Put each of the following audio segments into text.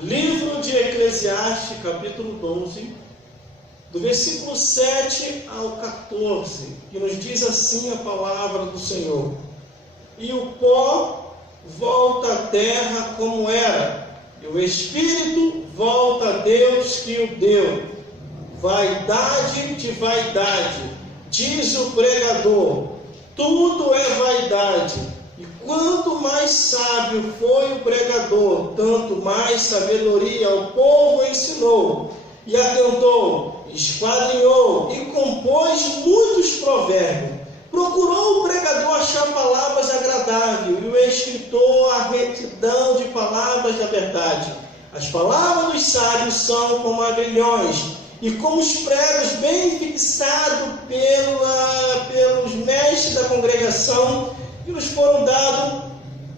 Livro de Eclesiastes, capítulo 12, do versículo 7 ao 14, que nos diz assim a palavra do Senhor: E o pó volta à terra como era, e o espírito volta a Deus que o deu. Vaidade de vaidade, diz o pregador, tudo é vaidade. E quanto mais sábio foi o pregador, tanto mais sabedoria ao povo ensinou. E atentou, esquadrinhou e compôs muitos provérbios. Procurou o pregador achar palavras agradáveis, e o escritor a retidão de palavras da verdade. As palavras dos sábios são como aguilhões, e como os pregos bem fixados pelos mestres da congregação, que nos foram dados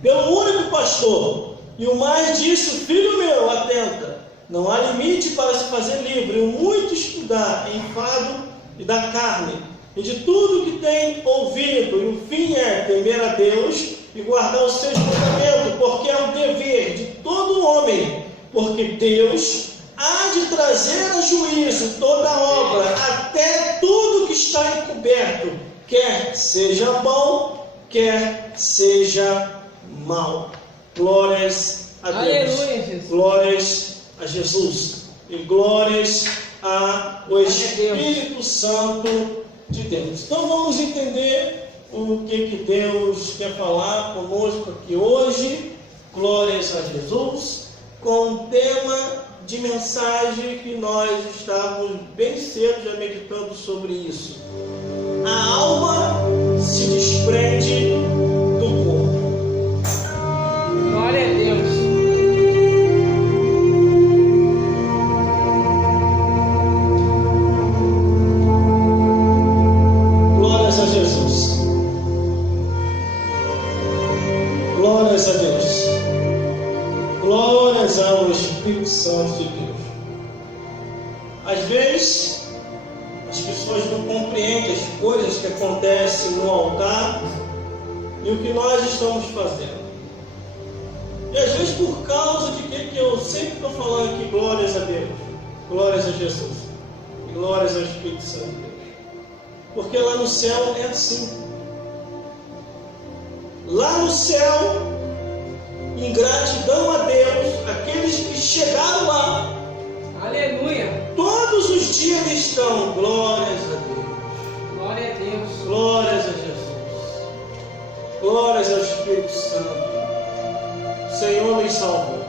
pelo único pastor. E o mais disso, filho meu, atenta, não há limite para se fazer livre, o muito estudar, enfado e da carne, e de tudo que tem ouvido, e o fim é temer a Deus e guardar os seus mandamentos, porque é o dever de todo homem, porque Deus há de trazer a juízo toda obra, até tudo que está encoberto, quer seja bom, quer seja mal. Glórias a Deus. Aleluia, Jesus. Glórias a Jesus. E glórias ao Espírito Santo de Deus. Então vamos entender o que Deus quer falar conosco aqui hoje. Glórias a Jesus. Com o tema de mensagem que nós estávamos bem cedo já meditando sobre isso. A alma se desprende do corpo. Glória a Deus. Glórias a Jesus. Glórias a Deus. Glórias ao Espírito Santo de Deus. Às vezes, as pessoas não compreendem as coisas que acontecem no altar e o que nós estamos fazendo. E às vezes, por causa de que eu sempre estou falando aqui, glórias a Deus, glórias a Jesus, e glórias ao Espírito Santo de Deus. Porque lá no céu é assim. Lá no céu, em gratidão a Deus, aqueles que chegaram lá, Aleluia. todos os dias estão, glórias a Deus, Glória a Deus. glórias a Jesus, glórias ao Espírito Santo. O Senhor nos salvou.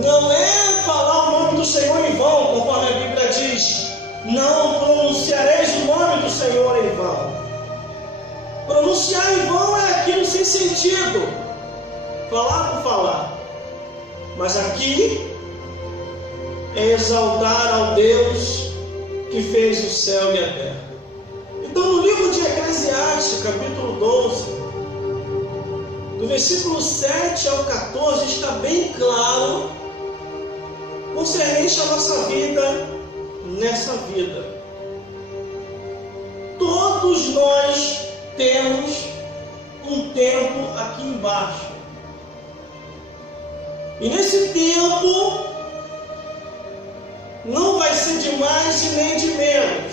Não é falar o nome do Senhor em vão, conforme a Bíblia diz. Não pronunciareis o nome do Senhor em vão. Pronunciar em vão é aquilo sem sentido, falar por falar. Mas aqui é exaltar ao Deus que fez o céu e a terra. Então, no livro de Eclesiastes, capítulo 12, do versículo 7 ao 14, está bem claro concernente à nossa vida nessa vida. Todos nós temos um tempo aqui embaixo. E nesse tempo não vai ser de mais e nem de menos.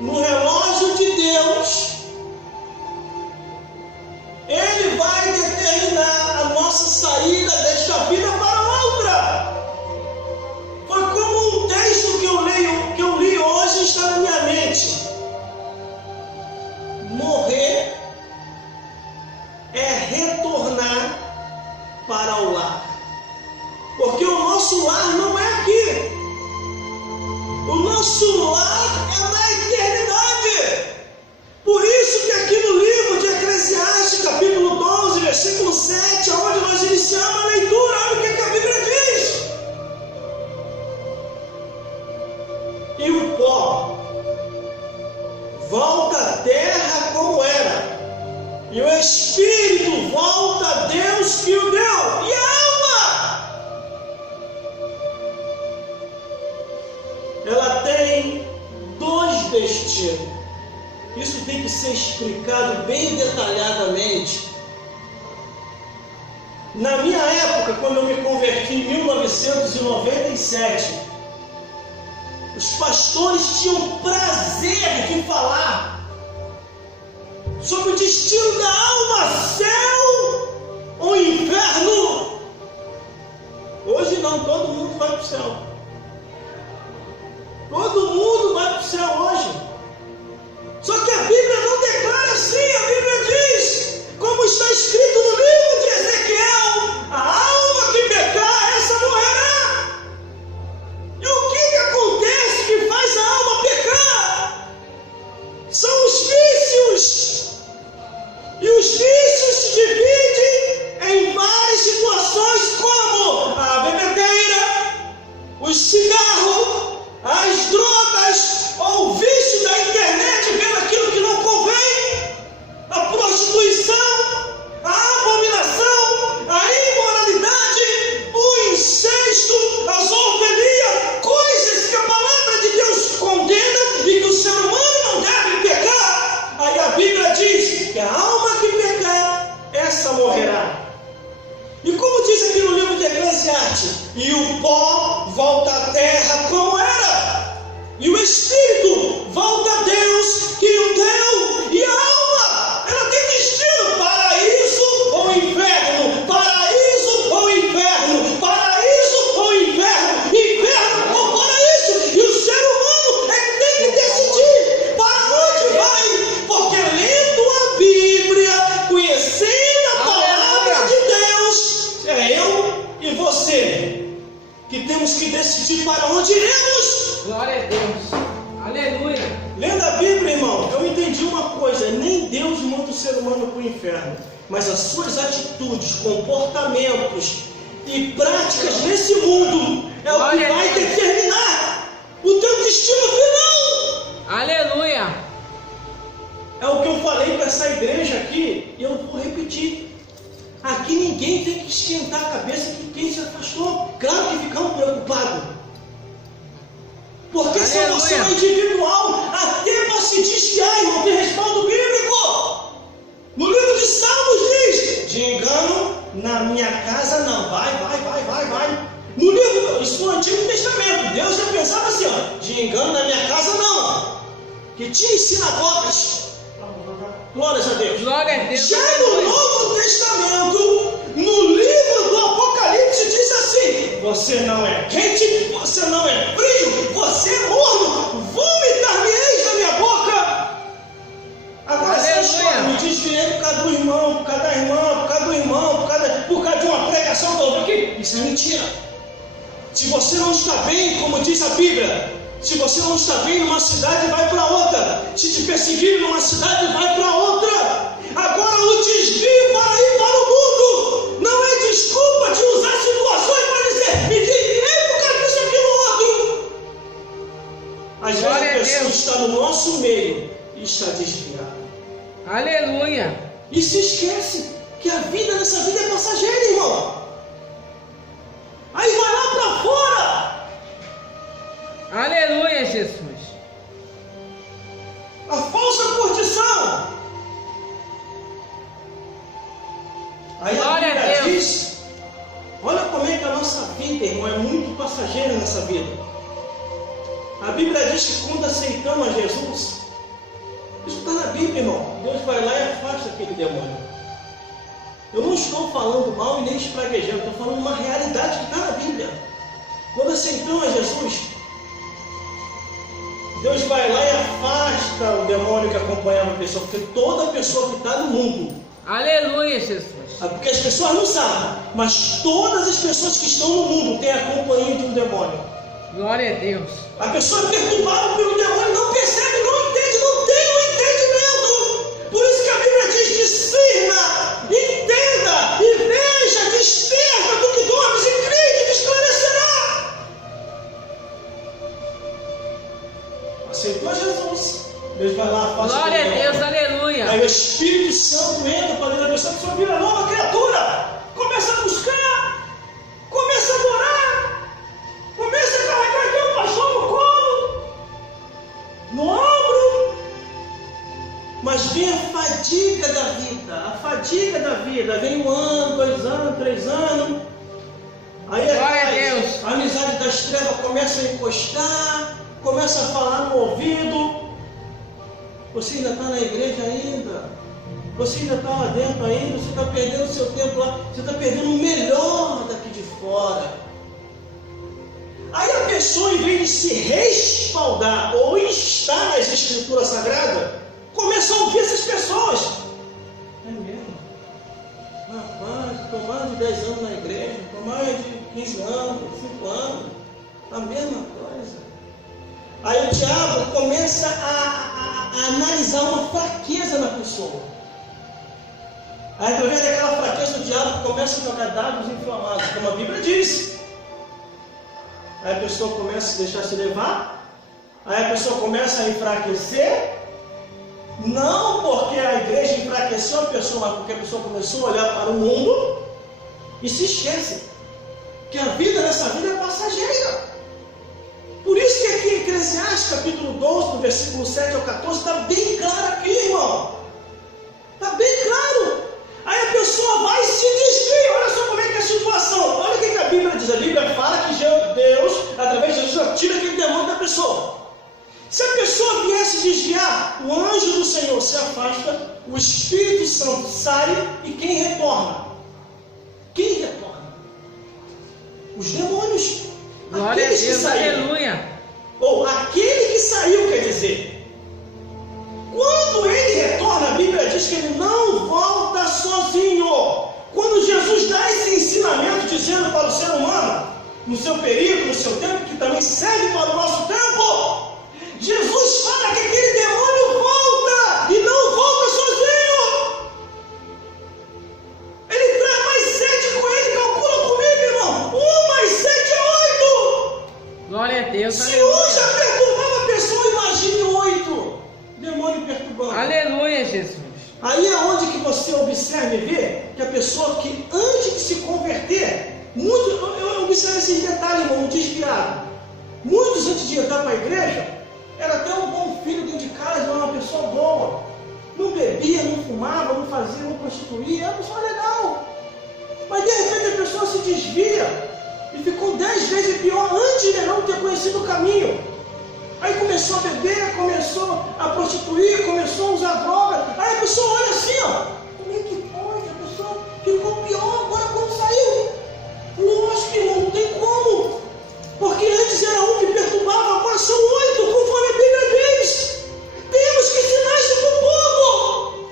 No relógio de Deus, Ele vai determinar a nossa saída desta vida para outra. Foi como um texto que eu li hoje está na minha mente. Morrer é retornar para o lar. Porque o nosso lar não é aqui. O nosso lar é na eternidade. Por isso que aqui no livro de Eclesiastes, capítulo 12, versículo 7, onde nós iniciamos a leitura, olha o que a Bíblia diz. E o pó volta à terra como era, e o Espírito volta a Deus que o deu. E a alma, ela tem dois Na minha época, quando eu me converti em 1997, os pastores tinham prazer de falar sobre o destino da alma, céu ou inferno. Hoje não, todo mundo vai para o céu. Todo mundo vai para o céu hoje. Só que a Bíblia não declara assim. A Bíblia diz, como está escrito no livro de Ezequiel: a alma que pecar, essa morrerá. E o que acontece que faz a alma pecar? São os vícios. E os vícios se dividem em várias situações, como a bebedeira, o cigarro, as drogas, ou o vício da internet, vendo aquilo que não convém, a prostituição, a abominação, a imoralidade, o incesto, a zoofilia, coisas que a palavra de Deus condena e que o ser humano não deve pecar. Aí a Bíblia diz que a alma que pecar, essa morrerá. E como diz aqui no livro de Eclesiastes, e o pó volta à terra como era, e o espírito volta a Deus que o deu, e a alma, ela tem destino: paraíso ou inferno, paraíso ou inferno, paraíso ou inferno, inferno ou paraíso. E o ser humano é que tem que decidir para onde vai, porque lendo a Bíblia, conhecendo a palavra de Deus, é eu e você que temos que decidir para onde iremos. Glória a Deus. Aleluia. Lendo a Bíblia, irmão, eu entendi uma coisa: nem Deus manda o ser humano para o inferno, mas as suas atitudes, comportamentos e práticas nesse mundo é o que vai determinar o teu destino final. Aleluia. É o que eu falei para essa igreja aqui, e eu vou repetir. Aqui ninguém tem que esquentar a cabeça de quem se afastou. Claro que ficamos preocupados, porque salvação é individual. Até para se desfiar, irmão, tem respaldo bíblico. No livro de Salmos diz: de engano na minha casa não. Vai. No livro, isso no Antigo Testamento, Deus já pensava assim, ó: de engano na minha casa não. Que tinha sinagogas. Glórias a Deus. Glória a Deus. Já no Novo Testamento, no livro do Apocalipse, diz assim: você não é quente, você não é frio, você é morno, vomitar-me-eis da minha boca. Agora essa história me desviei por causa do irmão, por causa da irmã, por causa do irmão, por causa de uma pregação que eu ouvi aqui. Isso é mentira. Se você não está bem, como diz a Bíblia, se você não está bem numa cidade, vai para outra. Se te perseguirem numa cidade, vai para outra. Agora o desvio para ir para o mundo não é desculpa de usar situações para dizer: me desviei por causa disso, aquilo, outro. Às vezes a pessoa está no nosso meio e está desviada. Aleluia. E se esquece que a vida nessa vida é passageira, irmão. Aí vai lá para fora. Aleluia, Jesus. A falsa curtição. Aí a Bíblia diz: olha como é que a nossa vida, irmão, é muito passageira nessa vida. A Bíblia diz que quando aceitamos a Jesus, isso está na Bíblia, irmão, Deus vai lá e afasta aquele demônio. Eu não estou falando mal e nem espraguejando, estou falando uma realidade que está na Bíblia. Quando aceitamos a Jesus, Deus vai lá e afasta o demônio que acompanhava a pessoa, porque toda pessoa que está no mundo. Aleluia, Jesus. Porque as pessoas não sabem, mas todas as pessoas que estão no mundo têm a companhia de um demônio. Glória a Deus. A pessoa é perturbada pelo demônio, não percebe, não entende, não tem o entendimento. Por isso que a Bíblia diz: discirna, entenda e veja, desperta do que dormes e crê que esclarecerá. Aceitou Jesus, Deus vai lá, afasta. Glória a Deus, aleluia. Aí o Espírito Santo entra para dentro da pessoa, a pessoa vira nova criatura, começa a buscar, começa a adorar, começa a carregar aqui o pastor no colo. 3 anos. Aí a amizade das trevas começa a encostar, começa a falar no ouvido. Você ainda está na igreja ainda? Você ainda está lá dentro ainda? Você está perdendo seu tempo lá? Você está perdendo o melhor daqui de fora. Aí a pessoa, em vez de se respaldar ou estar nas escrituras sagradas, começa a ouvir essas pessoas. É mesmo? Rapaz, estou mais de 10 anos na igreja, estou mais de 15 anos, 5 anos, a mesma coisa. Aí o diabo começa a analisar uma fraqueza na pessoa. Aí através daquela fraqueza o diabo começa a jogar dados inflamados, como a Bíblia diz. Aí a pessoa começa a se deixar se levar, aí a pessoa começa a enfraquecer, não porque a igreja enfraqueceu a pessoa, mas porque a pessoa começou a olhar para o mundo e se esquece que a vida nessa vida é passageira. Por isso que aqui em Eclesiastes, capítulo 12, do versículo 7 ao 14, está bem claro aqui, irmão. Está bem claro. Aí a pessoa vai e se desvia. Olha só como é que é a situação. Olha o que a Bíblia diz. A Bíblia fala que Deus, através de Jesus, tira aquele demônio da pessoa. Se a pessoa vier se desviar, o anjo do Senhor se afasta, o Espírito Santo sai e quem retorna? Quem retorna? Os demônios. Glória a Deus, aleluia. Ou aquele que saiu, quer dizer. Quando ele retorna, a Bíblia diz que ele não volta sozinho. Quando Jesus dá esse ensinamento, dizendo para o ser humano, no seu período, no seu tempo, que também serve para o nosso tempo, Jesus fala que aquele demônio volta e não volta sozinho. Ele traz mais 7 com ele, calcula comigo, irmão. 1 mais 7 é 8. Glória a Deus, se aleluia. um já perturbava a pessoa, imagine 8. Demônio perturbando. Aleluia, Jesus. Aí é onde que você observa e vê que a pessoa que antes de se converter, eu observo esses detalhes, irmão, desviado. Muitos antes de entrar para a igreja, era até um bom filho dentro de casa, era uma pessoa boa. Não bebia, não fumava, não fazia, não prostituía, era uma pessoa legal. Mas de repente a pessoa se desvia e ficou 10 vezes pior antes de não ter conhecido o caminho. Aí começou a beber, começou a prostituir, começou a usar droga. Aí a pessoa olha assim, ó. Como é que pode? A pessoa ficou pior agora quando saiu. Lógico, irmão, não tem como. Porque antes era um que perturbava, agora são 8, conforme a Bíblia diz. Temos que ensinar isso para o povo.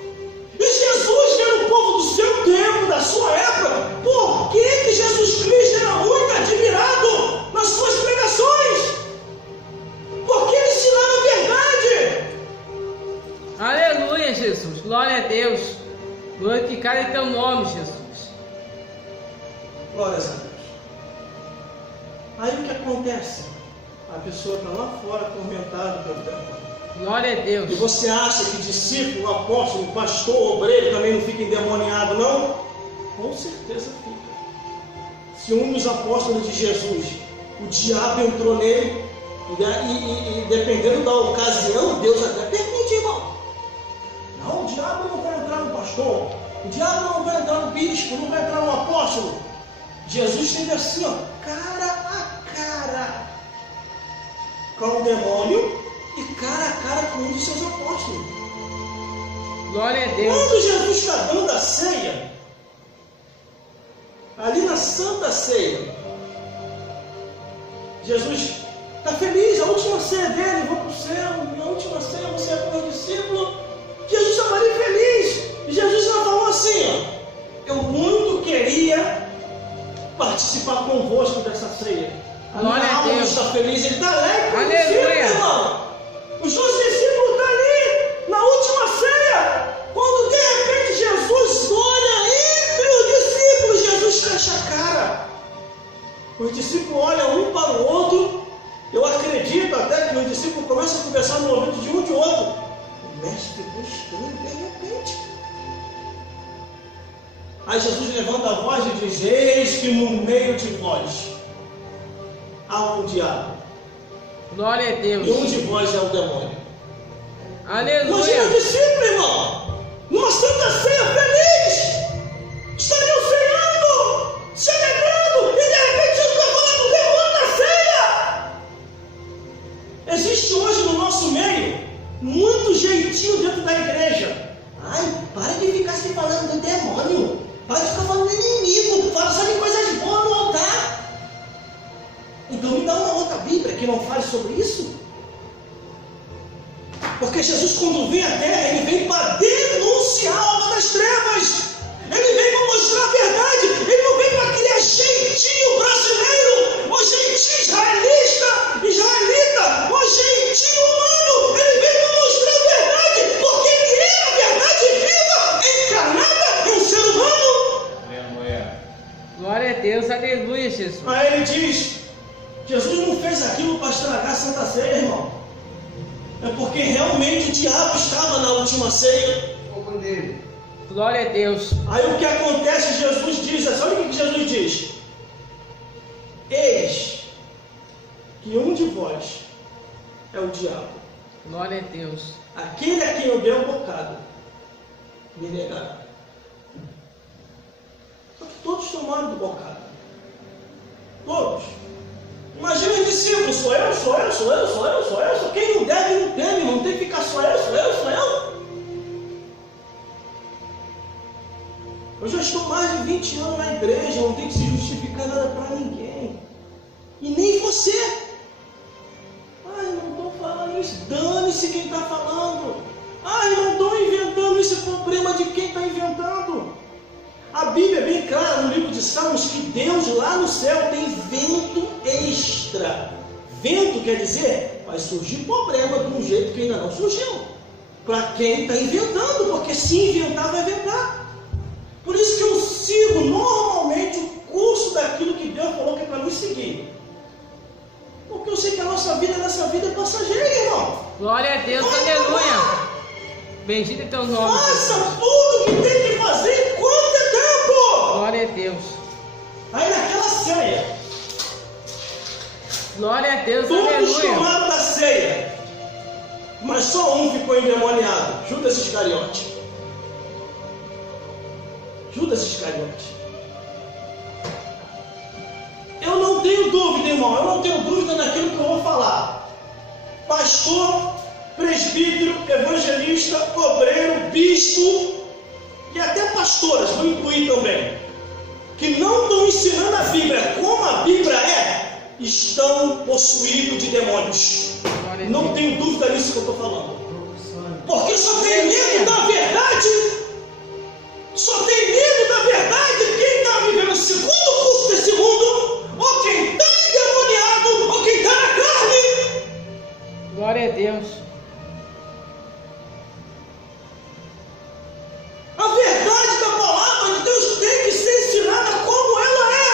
E Jesus, que era o povo do seu tempo, da sua época, por que Jesus Cristo era muito admirado nas suas pregações? Porque ele ensinava a verdade. Aleluia, Jesus. Glória a Deus. Glorificado em teu nome, Jesus. Glórias a Deus. Aí o que acontece? A pessoa está lá fora atormentada pelo demônio. Glória a Deus. E você acha que discípulo, apóstolo, pastor, obreiro também não fica endemoniado, não? Com certeza fica. Se um dos apóstolos de Jesus, o diabo entrou nele, e dependendo da ocasião, Deus até permite, irmão. Não, o diabo não vai entrar no pastor, o diabo não vai entrar no bispo, não vai entrar no apóstolo. Jesus esteve assim, ó, cara a cara com o demônio e cara a cara com um de seus apóstolos. Glória a Deus. Quando Jesus está dando a ceia, ali na Santa Ceia, Jesus está feliz, a última ceia dele, vou para o céu, na última ceia você é com meu discípulo. Jesus estava ali feliz, e Jesus já falou assim, ó, eu muito queria participar convosco dessa ceia. A minha alma está feliz, ele está alegre com o discípulo, irmão. Os dois discípulos estão ali, na última ceia, quando de repente Jesus olha entre os discípulos, Jesus fecha a cara. Os discípulos olham um para o outro. Eu acredito até que os discípulos começam a conversar no ouvido de um de outro. O mestre ficou estranho de repente. Aí Jesus levanta a voz e diz, eis que no meio de vós há um diabo. Glória a Deus. E um de vós é o demônio. Aleluia. Imagina o discípulo, irmão, numa santa ceia feliz, estariam ceando. sobre isso? Porque Jesus, quando vem à terra, ele vem para denunciar a obra das trevas. Ele vem para mostrar a verdade. Ele não vem para criar jeitinho brasileiro, ou jeitinho israelita, ou jeitinho humano. Ele vem para mostrar a verdade, porque ele é a verdade viva, encarnada em um ser humano. Aleluia. Glória a Deus, aleluia, Jesus. Aí ele diz, Jesus não fez aquilo para estragar a Santa Ceia, irmão. É porque realmente o diabo estava na última ceia. Glória a Deus. Aí o que acontece, Jesus diz, olha o que Jesus diz. Eis que um de vós é o diabo. Glória a Deus. Aquele a quem eu dei um bocado me negará. Só que todos tomaram do bocado. Todos. Imagina os discípulos, sou eu. Quem não deve, não teme, não tem que ficar sou eu. Eu já estou mais de 20 anos na igreja, não tem que se justificar nada para ninguém. E nem você. Ai, não estou falando isso. Dane-se quem está falando. Ai, não estou inventando esse problema de quem está inventando. A Bíblia é bem clara no livro de Salmos que Deus lá no céu tem vento extra. Vento quer dizer, vai surgir problema de um jeito que ainda não surgiu. Para quem está inventando, porque se inventar, vai inventar. Por isso que eu sigo normalmente o curso daquilo que Deus falou que é para mim seguir. Porque eu sei que a nossa vida nessa vida é passageira, irmão. Glória a Deus, aleluia. Bendito é teu nome. Faça tudo que tem que fazer enquanto é tempo. Glória a Deus. Aí naquela ceia, glória a Deus, todos aleluia. tomaram da ceia, mas só um ficou endemoniado, Judas Iscariote. Eu não tenho dúvida, irmão, eu não tenho dúvida naquilo que eu vou falar. Pastor, presbítero, evangelista, obreiro, bispo e até pastoras, vou incluir também, que não estão ensinando a Bíblia como a Bíblia é, estão possuídos de demônios. Não tenho dúvida nisso que eu estou falando. Porque só tem medo da verdade. Só tem medo da verdade quem está vivendo o segundo curso desse mundo, ou quem está endemoniado, ou quem está na carne. Glória a Deus. A verdade da palavra de Deus tem que ser ensinada como ela é.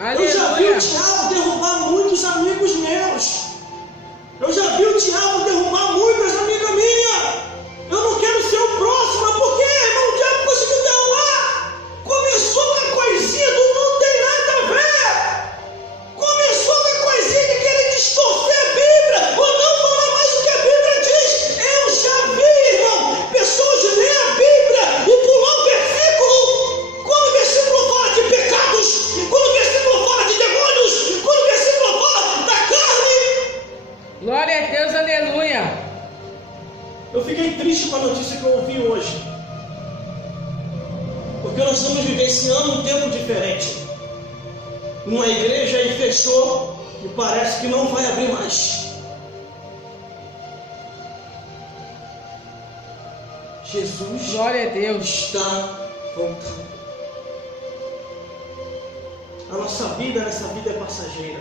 Aleluia. Eu já vi o diabo derrubar muitos amigos meus. Eu já vi o diabo derrubar muitas amigas minhas. Eu não quero ser o próximo, porque, irmão, o diabo conseguiu derrubar. Começou com a coisinha do não tem nada a ver. Começou com a coisinha de querer distorcer a Bíblia, ou não falar mais o que a Bíblia diz. Eu já vi, irmão, pessoas lerem a Bíblia e pular o versículo. Quando o versículo fala de pecados, quando o versículo fala de demônios, quando o versículo fala da carne. Glória a Deus, aleluia. Eu fiquei triste com a notícia que eu ouvi hoje, porque nós estamos vivenciando um tempo diferente. Uma igreja aí fechou e parece que não vai abrir mais. Jesus, glória a Deus, está voltando. A nossa vida nessa vida é passageira.